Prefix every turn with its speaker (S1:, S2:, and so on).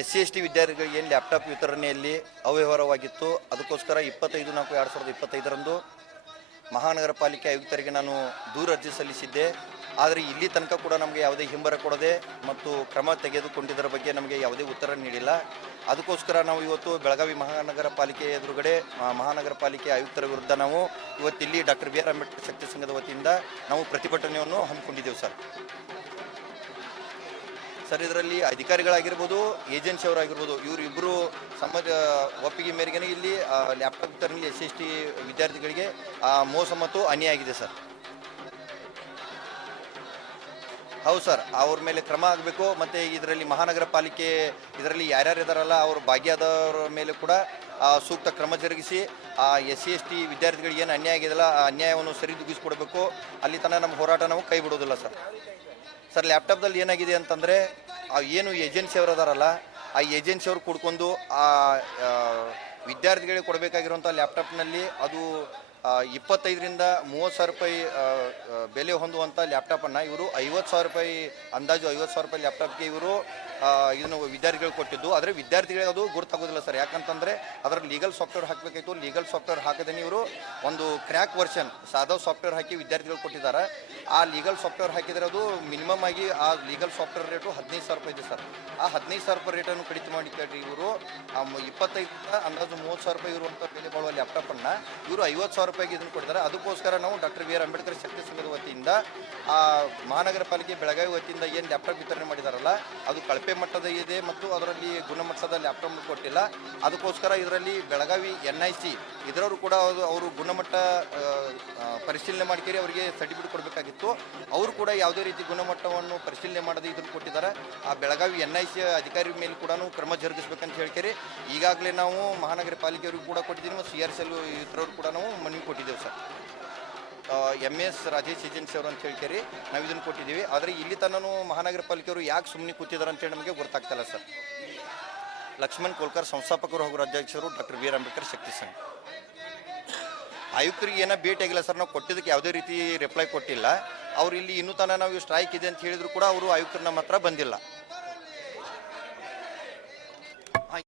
S1: S C S T ವಿದ್ಯಾರ್ಥಿಗಳಿಗೆ laptop ವಿತರಣೆಯಲ್ಲಿ ಅವ್ಯವಹಾರವಾಗಿತ್ತು, ಅದಕ್ಕೋಸ್ಕರ ಇಪ್ಪತ್ತೈದು ನಾಲ್ಕು ಎರಡು ಸಾವಿರದ ಇಪ್ಪತ್ತೈದರಂದು ಮಹಾನಗರ ಪಾಲಿಕೆ ಆಯುಕ್ತರಿಗೆ ನಾನು ದೂರು ಅರ್ಜಿ ಸಲ್ಲಿಸಿದ್ದೆ. ಆದರೆ ಇಲ್ಲಿ ತನಕ ಕೂಡ ನಮಗೆ ಯಾವುದೇ ಹಿಂಬರ ಕೊಡದೆ ಮತ್ತು ಕ್ರಮ ತೆಗೆದುಕೊಂಡಿದ್ದರ ಬಗ್ಗೆ ನಮಗೆ ಯಾವುದೇ ಉತ್ತರ ನೀಡಿಲ್ಲ. ಅದಕ್ಕೋಸ್ಕರ ನಾವು ಇವತ್ತು ಬೆಳಗಾವಿ ಮಹಾನಗರ ಪಾಲಿಕೆ ಎದುರುಗಡೆ ಮಹಾನಗರ ಪಾಲಿಕೆ ಆಯುಕ್ತರ ವಿರುದ್ಧ ನಾವು ಇವತ್ತಿಲ್ಲಿ doctor B R Ambedkar Shakti ಸಂಘದ ವತಿಯಿಂದ ನಾವು ಪ್ರತಿಭಟನೆಯನ್ನು ಹಮ್ಮಿಕೊಂಡಿದ್ದೇವೆ ಸರ್. ಸರ್, ಇದರಲ್ಲಿ ಅಧಿಕಾರಿಗಳಾಗಿರ್ಬೋದು, ಏಜೆನ್ಸಿ ಅವರಾಗಿರ್ಬೋದು, ಇವರು ಇಬ್ಬರು ಸಮಾಜ, ಒಪ್ಪಿಗೆ ಮೇರೆಗೆ ಇಲ್ಲಿ ಲ್ಯಾಪ್ಟಾಪ್ ತರಲಿ ಎಸ್ ಎಸ್ ಟಿ ವಿದ್ಯಾರ್ಥಿಗಳಿಗೆ ಮೋಸ ಮತ್ತು ಅನ್ಯಾಯ ಆಗಿದೆ ಸರ್. ಹೌದು ಸರ್, ಅವ್ರ ಮೇಲೆ ಕ್ರಮ ಆಗಬೇಕು, ಮತ್ತು ಇದರಲ್ಲಿ ಮಹಾನಗರ ಪಾಲಿಕೆ, ಇದರಲ್ಲಿ ಯಾರ್ಯಾರು ಇದಾರಲ್ಲ, ಅವರು ಭಾಗಿಯಾದವರ ಮೇಲೆ ಕೂಡ ಸೂಕ್ತ ಕ್ರಮ ಜರುಗಿಸಿ, ಆ, ಎಸ್ ಸಿ ಎಸ್ ಟಿ ವಿದ್ಯಾರ್ಥಿಗಳಿಗೆ ಏನು ಅನ್ಯಾಯ ಆಗಿದೆಯಲ್ಲ, ಆ ಅನ್ಯಾಯವನ್ನು ಸರಿದೂಗಿಸ್ಕೊಡ್ಬೇಕು. ಅಲ್ಲಿ ತನಕ ನಮ್ಮ ಹೋರಾಟ ನಾವು ಕೈ ಬಿಡೋದಿಲ್ಲ ಸರ್. ಸರ್ ಲ್ಯಾಪ್ಟಾಪ್ದಲ್ಲಿ ಏನಾಗಿದೆ ಅಂತಂದರೆ ಏನು ಏಜೆನ್ಸಿಯವರು ಅದಾರಲ್ಲ ಆ ಏಜೆನ್ಸಿಯವ್ರು ಕೂಡ್ಕೊಂಡು ಆ, ವಿದ್ಯಾರ್ಥಿಗಳಿಗೆ ಕೊಡಬೇಕಾಗಿರುವಂಥ ಲ್ಯಾಪ್ಟಾಪ್ನಲ್ಲಿ ಅದು ಇಪ್ಪತ್ತೈದರಿಂದ ಮೂವತ್ತು ಸಾವಿರ ರೂಪಾಯಿ ಬೆಲೆ ಹೊಂದುವಂಥ ಲ್ಯಾಪ್ಟಾಪನ್ನು ಇವರು ಐವತ್ತು ಸಾವಿರ ರೂಪಾಯಿ ಅಂದಾಜು ಐವತ್ತು ಸಾವಿರ ರೂಪಾಯಿ ಲ್ಯಾಪ್ಟಾಪ್ಗೆ ಇವರು ಇದನ್ನು ವಿದ್ಯಾರ್ಥಿಗಳಿಗೆ ಕೊಟ್ಟಿದ್ದು. ಆದರೆ ವಿದ್ಯಾರ್ಥಿಗಳಿಗೆ ಅದು ಗುರುತಾಗೋದಿಲ್ಲ ಸರ್. ಯಾಕಂತಂದರೆ ಅದರ ಲೀಗಲ್ ಸಾಫ್ಟ್ವೇರ್ ಹಾಕಬೇಕಾಯಿತು. ಲೀಗಲ್ ಸಾಫ್ಟ್ವೇರ್ ಹಾಕದೇ ಇವರು ಒಂದು ಕ್ರ್ಯಾಕ್ ವರ್ಷನ್, ಸಾದಾ ಸಾಫ್ಟ್ವೇರ್ ಹಾಕಿ ವಿದ್ಯಾರ್ಥಿಗಳು ಕೊಟ್ಟಿದ್ದಾರೆ. ಆ ಲೀಗಲ್ ಸಾಫ್ಟ್ವೇರ್ ಹಾಕಿದರೆ ಅದು ಮಿನಿಮಮ್ ಆಗಿ ಆ ಲೀಗಲ್ ಸಾಫ್ಟ್ವೇರ್ ರೇಟು ಹದಿನೈದು ಸಾವಿರ ರೂಪಾಯಿ ಇದೆ ಸರ್. ಆ ಹದಿನೈದು ಸಾವಿರ ರೂಪಾಯಿ ರೇಟನ್ನು ಕಡಿತ ಮಾಡಿ ಕೇಳಿ ಇವರು. ಇಪ್ಪತ್ತೈದರಿಂದ ಅಂದಾಜು ಮೂವತ್ತು ಸಾವಿರ ರೂಪಾಯಿ ಇರುವಂಥ ಬೆಲೆ ಬಾಳುವ ಲ್ಯಾಪ್ಟಾಪನ್ನು ಇವರು ಐವತ್ತು ಸಾವಿರ ರೂಪಾಯಿಗೆ ಇದನ್ನು ಕೊಡ್ತಾರೆ. ಅದಕ್ಕೋಸ್ಕರ ನಾವು doctor B R Ambedkar Shakti ಸಂಘದ ಆ ಮಹಾನಗರ ಪಾಲಿಕೆ ಬೆಳಗಾವಿ ವತಿಯಿಂದ ಏನು ಲ್ಯಾಪ್ಟಾಪ್ ವಿತರಣೆ ಮಾಡಿದಾರಲ್ಲ, ಅದು ಕಳಪೆ ಮಟ್ಟದ ಇದೆ ಮತ್ತು ಅದರಲ್ಲಿ ಗುಣಮಟ್ಟದ ಲ್ಯಾಪ್ಟಾಪ್ ಕೊಟ್ಟಿಲ್ಲ. ಅದಕ್ಕೋಸ್ಕರ ಇದರಲ್ಲಿ ಬೆಳಗಾವಿ ಎನ್ ಐ ಸಿ, ಇದರವರು ಕೂಡ ಅದು ಅವರು ಗುಣಮಟ್ಟ ಪರಿಶೀಲನೆ ಮಾಡ್ಕೇರಿ ಅವರಿಗೆ ಸರ್ಟಿಫಿಕೇಟ್ ಕೊಡಬೇಕಾಗಿತ್ತು. ಅವರು ಕೂಡ ಯಾವುದೇ ರೀತಿ ಗುಣಮಟ್ಟವನ್ನು ಪರಿಶೀಲನೆ ಮಾಡದೆ ಇದನ್ನು ಕೊಟ್ಟಿದ್ದಾರೆ. ಆ ಬೆಳಗಾವಿ ಎನ್ ಐ ಸಿ ಅಧಿಕಾರಿ ಮೇಲೆ ಕೂಡ ಕ್ರಮ ಜರುಗಿಸ್ಬೇಕಂತ ಹೇಳ್ಕೇರಿ. ಈಗಾಗಲೇ ನಾವು ಮಹಾನಗರ ಪಾಲಿಕೆಯವರಿಗೂ ಕೂಡ ಕೊಟ್ಟಿದ್ದೀವಿ ಮತ್ತು ಸಿ ಆರ್ ಸಿ ಎಲ್ ಇತರವ್ರು ಕೂಡ ನಾವು ಮನವಿ ಕೊಟ್ಟಿದ್ದೇವೆ sir. M S Rajesh agency ಅವರು ಅಂತ ಹೇಳ್ತೀರಿ ನಾವು ಇದನ್ನು ಕೊಟ್ಟಿದ್ದೀವಿ. ಆದರೆ ಇಲ್ಲಿ ತನೂ ಮಹಾನಗರ ಪಾಲಿಕೆಯವರು ಯಾಕೆ ಸುಮ್ಮನೆ ಕೂತಿದ್ದಾರೆ ಅಂತೇಳಿ ನಮಗೆ ಗೊತ್ತಾಗ್ತಲ್ಲ ಸರ್. ಲಕ್ಷ್ಮಣ್ ಕೋಲ್ಕರ್ ಸಂಸ್ಥಾಪಕರು ಹಾಗೂ ರಾಜ್ಯಾಧ್ಯಕ್ಷರು ಡಾಕ್ಟರ್ ಬಿ ಅಂಬೇಡ್ಕರ್ ಶಕ್ತಿ ಸಂಘ. ಆಯುಕ್ತರಿಗೆ ಏನೋ ಭೇಟಿ ಆಗಿಲ್ಲ ಸರ್, ನಾವು ಕೊಟ್ಟಿದ್ದಕ್ಕೆ ಯಾವುದೇ ರೀತಿ ರಿಪ್ಲೈ ಕೊಟ್ಟಿಲ್ಲ. ಅವ್ರು ಇಲ್ಲಿ ಇನ್ನೂ ತನಕ ನಾವು ಸ್ಟ್ರೈಕ್ ಇದೆ ಅಂತ ಹೇಳಿದ್ರು ಕೂಡ ಅವರು ಆಯುಕ್ತರು ನಮ್ಮ ಹತ್ರ ಬಂದಿಲ್ಲ.